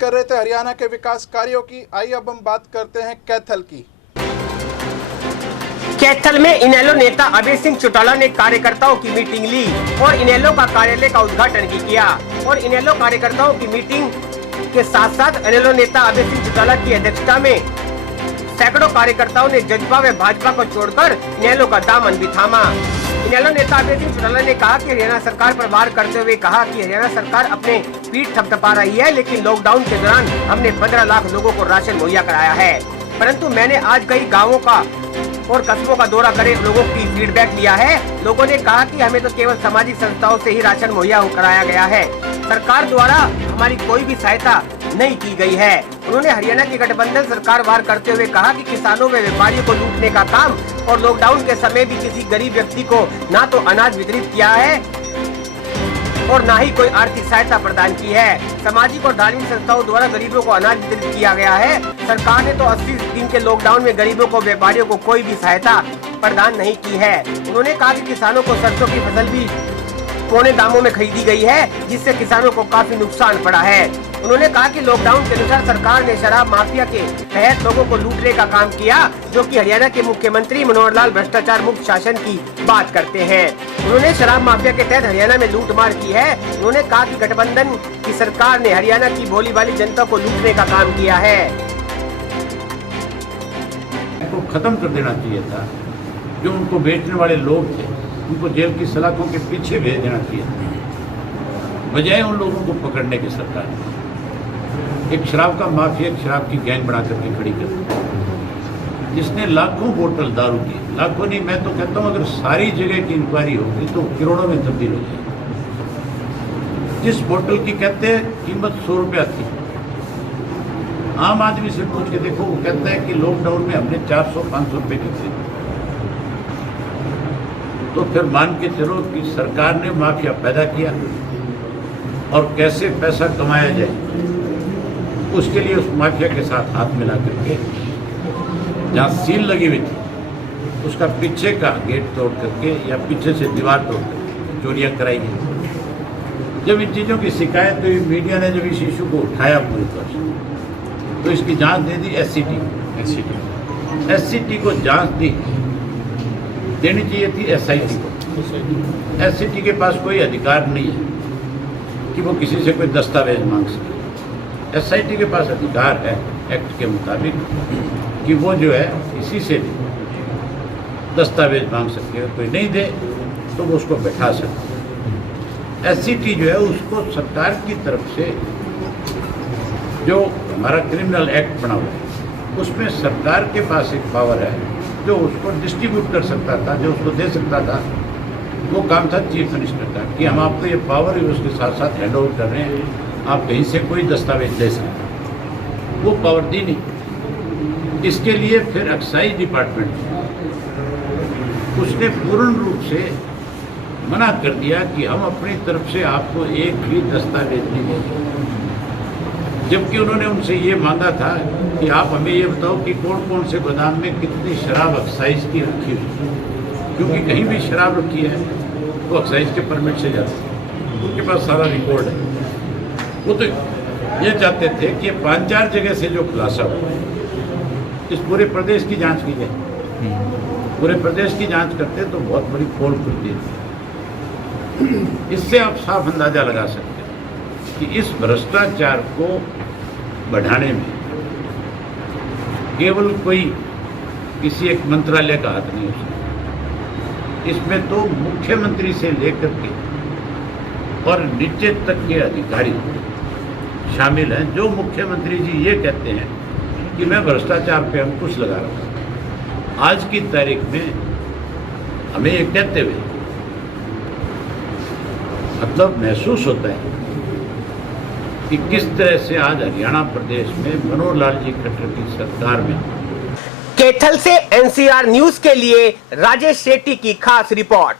कर रहे थे हरियाणा के विकास कार्यों की। आइए अब हम बात करते हैं कैथल की। कैथल में इनेलो नेता अभय सिंह चौटाला ने कार्यकर्ताओं की मीटिंग ली और इनेलो का कार्यालय का उद्घाटन भी किया। और इनेलो कार्यकर्ताओं की मीटिंग के साथ साथ इनेलो नेता अभय सिंह चौटाला की अध्यक्षता में सैकड़ों कार्यकर्ताओं ने जजपा व भाजपा को छोड़कर इनेलो का दामन भी थामा। इनेलो नेता अभय सिंह चौटाला ने कहा कि हरियाणा सरकार पर वार करते हुए कहा कि हरियाणा सरकार अपने पीठ थपथपा रही है, लेकिन लॉकडाउन के दौरान हमने 15 लाख लोगों को राशन मुहैया कराया है। परंतु मैंने आज कई गाँवों का और कस्बों का दौरा करे लोगों की फीडबैक लिया है। लोगों ने कहा कि हमें तो केवल सामाजिक संस्थाओं से ही राशन मुहैया कराया गया है, सरकार द्वारा हमारी कोई भी सहायता नहीं की गई है। उन्होंने हरियाणा की गठबंधन सरकार वार करते हुए कहा कि किसानों व व्यापारियों को लूटने का काम और लॉकडाउन के समय भी किसी गरीब व्यक्ति को ना तो अनाज वितरित किया है और ना ही कोई आर्थिक सहायता प्रदान की है। सामाजिक और धार्मिक संस्थाओं द्वारा गरीबों को अनाज वितरित किया गया है। सरकार ने तो 80 दिन के लॉकडाउन में गरीबों को व्यापारियों को कोई भी सहायता प्रदान नहीं की है। उन्होंने कहा कि किसानों को सरसों की फसल भी पौने दामों में खरीदी गई है, जिससे किसानों को काफी नुकसान पड़ा है। उन्होंने कहा कि लॉकडाउन के अनुसार सरकार ने शराब माफिया के तहत लोगों को लूटने का काम किया, जो कि हरियाणा के मुख्यमंत्री मनोहर लाल भ्रष्टाचार मुक्त शासन की बात करते हैं। उन्होंने शराब माफिया के तहत हरियाणा में लूटमार की है। उन्होंने कहा कि गठबंधन की सरकार ने हरियाणा की भोली भाली जनता को लूटने का काम किया है। को खत्म कर देना चाहिए था। जो उनको बेचने वाले लोग थे उनको जेल की सलाखों के पीछे भेज देना चाहिए था, बजाय उन लोगों को पकड़ने की। सरकार एक शराब का माफिया, एक शराब की गैंग बना करके खड़ी कर दी, जिसने लाखों बोतल दारू की, लाखों नहीं, मैं तो कहता हूँ अगर सारी जगह की इंक्वायरी होगी तो करोड़ों में तब्दील हो जाएगी। जिस बोतल की कहते हैं कीमत 100 रुपया थी, आम आदमी से पूछ के देखो, वो कहता है कि लॉकडाउन में हमने 400-500 रुपये की खरीदी। तो फिर मान के चलो कि सरकार ने माफिया पैदा किया और कैसे पैसा कमाया जाए, उसके लिए उस माफिया के साथ हाथ मिला करके जहाँ सील लगी हुई थी उसका पीछे का गेट तोड़ करके या पीछे से दीवार तोड़ करके चोरियाँ कराई गई। जब इन चीज़ों की शिकायत हुई, मीडिया ने जब इस इशू को उठाया पूरी तरह से, तो इसकी जांच दे दी एससीटी को जांच देनी चाहिए थी एसआईटी को। एससीटी के पास कोई अधिकार नहीं है कि वो किसी से कोई दस्तावेज मांग सके। एसआईटी के पास अधिकार है एक्ट के मुताबिक कि वो जो है किसी से भी दस्तावेज मांग सकते हैं, कोई नहीं दे तो वो उसको बैठा सकते। एससीटी जो है उसको सरकार की तरफ से जो हमारा क्रिमिनल एक्ट बना हुआ है उसमें सरकार के पास एक पावर है जो उसको डिस्ट्रीब्यूट कर सकता था, जो उसको दे सकता था। वो काम था चीफ मिनिस्टर का कि हम आपको ये पावर उसके साथ साथ हैंड ओवर कर रहे हैं, आप कहीं से कोई दस्तावेज दे सकते हैं। वो पावर दी नहीं। इसके लिए फिर एक्साइज डिपार्टमेंट उसने पूर्ण रूप से मना कर दिया कि हम अपनी तरफ से आपको एक भी दस्तावेज नहीं देंगे, जबकि उन्होंने उनसे ये मांगा था कि आप हमें ये बताओ कि कौन कौन से गोदाम में कितनी शराब एक्साइज की रखी हुई, क्योंकि कहीं भी शराब रखी है वो एक्साइज के परमिट से जाती है, उनके पास सारा रिकॉर्ड है। वो तो ये चाहते थे कि 5-4 जगह से जो खुलासा हुआ इस पूरे प्रदेश की जांच की जाए। पूरे प्रदेश की जांच करते तो बहुत बड़ी पोल खुलती थी। इससे आप साफ अंदाजा लगा सकते हैं कि इस भ्रष्टाचार को बढ़ाने में केवल कोई किसी एक मंत्रालय का हाथ नहीं हो सकता। इसमें तो मुख्यमंत्री से लेकर के और नीचे तक के अधिकारी शामिल हैं। जो मुख्यमंत्री जी ये कहते हैं कि मैं भ्रष्टाचार पे अंकुश लगा रहा हूँ, आज की तारीख में हमें ये कहते हुए मतलब महसूस होता है कि किस तरह से आज हरियाणा प्रदेश में मनोहर लाल जी खट्टर की सरकार में। कैथल से एनसीआर न्यूज के लिए राजेश शेट्टी की खास रिपोर्ट।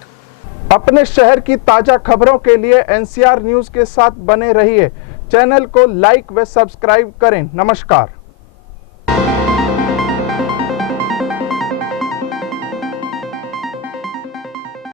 अपने शहर की ताजा खबरों के लिए एनसीआर न्यूज के साथ बने रहिए। चैनल को लाइक व सब्सक्राइब करें। नमस्कार।